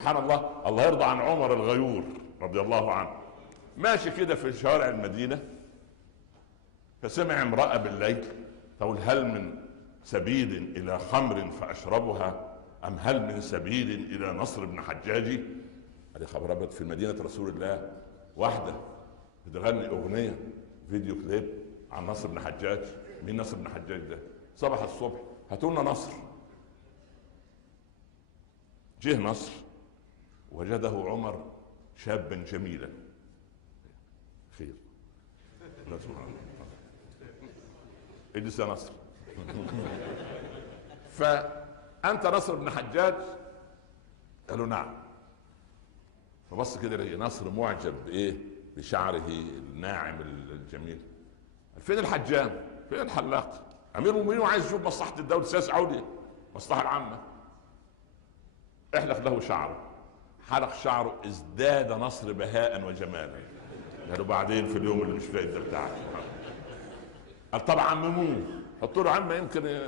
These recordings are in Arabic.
سبحان الله، الله يرضى عن عمر الغيور رضي الله عنه، ماشي كده في شوارع المدينة فسمع امرأة بالليل تقول: هل من سبيل إلى خمر فأشربها أم هل من سبيل إلى نصر بن حجاج؟ هذه خبر أبد في مدينة رسول الله، واحدة بتغني أغنية فيديو كليب عن نصر بن حجاج. مين نصر بن حجاج ده؟ صباح الصبح هاتولنا نصر. جه نصر وجده عمر شابا جميلا. خير، لا سبحان الله، اجلس يا نصر. فأنت نصر بن حجاج؟ قالوا نعم. فبص كده لقي نصر معجب بايه؟ بشعره الناعم الجميل. فين الحجام؟ فين الحلاق؟ امير المؤمنين وعايز يشوف مصلحه الدوله، سياسه عوديه، مصلحه العامه. احلق له شعره. حلق شعره، ازداد نصر بهاء وجمالا. قالوا بعدين في اليوم اللي مش فايت ده بتاعك. قال طبعا عمموه، حطوا له عمه يمكن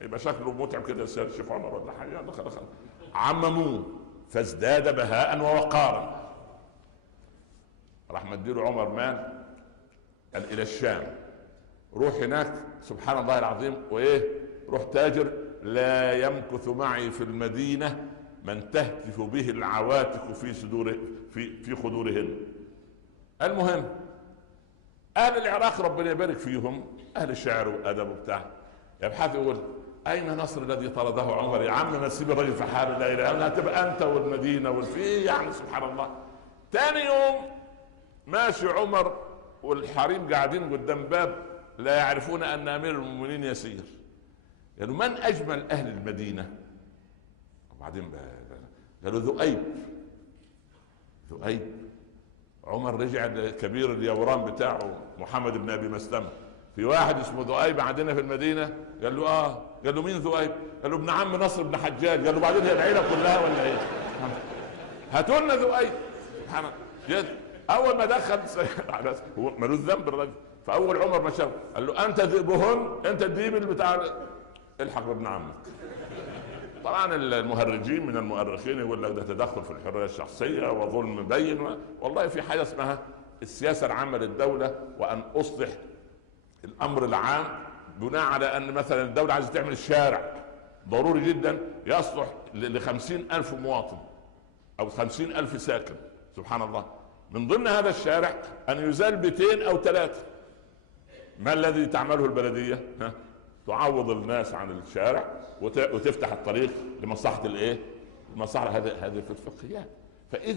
يبقى شكله متعب كده، الشيخ عمر ولا حاجه. دخل عمموه فازداد بهاء ووقارا. راح مديله عمر مال، قال الى الشام، روح هناك سبحان الله العظيم وايه، روح تاجر، لا يمكث معي في المدينه من تهتف به العواتق في صدوره في خدورهن. المهم اهل العراق ربنا يبارك فيهم، اهل الشعر والادب وبتاع، يبحث يقول اين نصر الذي طرده عمر؟ يا عم ما تسيب الراجل في حاله، لا اله الا هتبقى انت والمدينه والفي، يعني سبحان الله. تاني يوم ماشي عمر والحريم قاعدين قدام باب لا يعرفون ان امير المؤمنين يسير. قالوا من اجمل اهل المدينه؟ وبعدين قالوا ذؤيب. ذؤيب. عمر رجع لكبير اليوران بتاعه محمد بن ابي مسلمه، في واحد اسمه ذؤيب عندنا في المدينه؟ قال له اه. قال له مين ذؤيب؟ قال له ابن عم نصر بن حجاج. قال له بعدين هي العيله كلها ولا ايه؟ هاتوا لنا ذؤيب. سبحان الله. اول ما دخل هو ملوش ذنب الرجل، فاول عمر ما شافه قال له انت ذئبهن، انت الديب اللي بتاع، الحق بابن عمك. طبعا المهرجين من المؤرخين يقول لك ده تدخل في الحريه الشخصيه وظلم مبين. والله في حاجه اسمها السياسه العامه للدوله، وان اصلح الامر العام بناء على ان مثلا الدوله عايزه تعمل الشارع ضروري جدا يصلح ل50,000 مواطن او 50,000 ساكن. سبحان الله. من ضمن هذا الشارع ان يزال بيتين او 3. ما الذي تعمله البلديه؟ تعوض الناس عن الشارع وتفتح الطريق لمصلحه الايه؟ المصلحه. هذه في الفقهيات. فاذا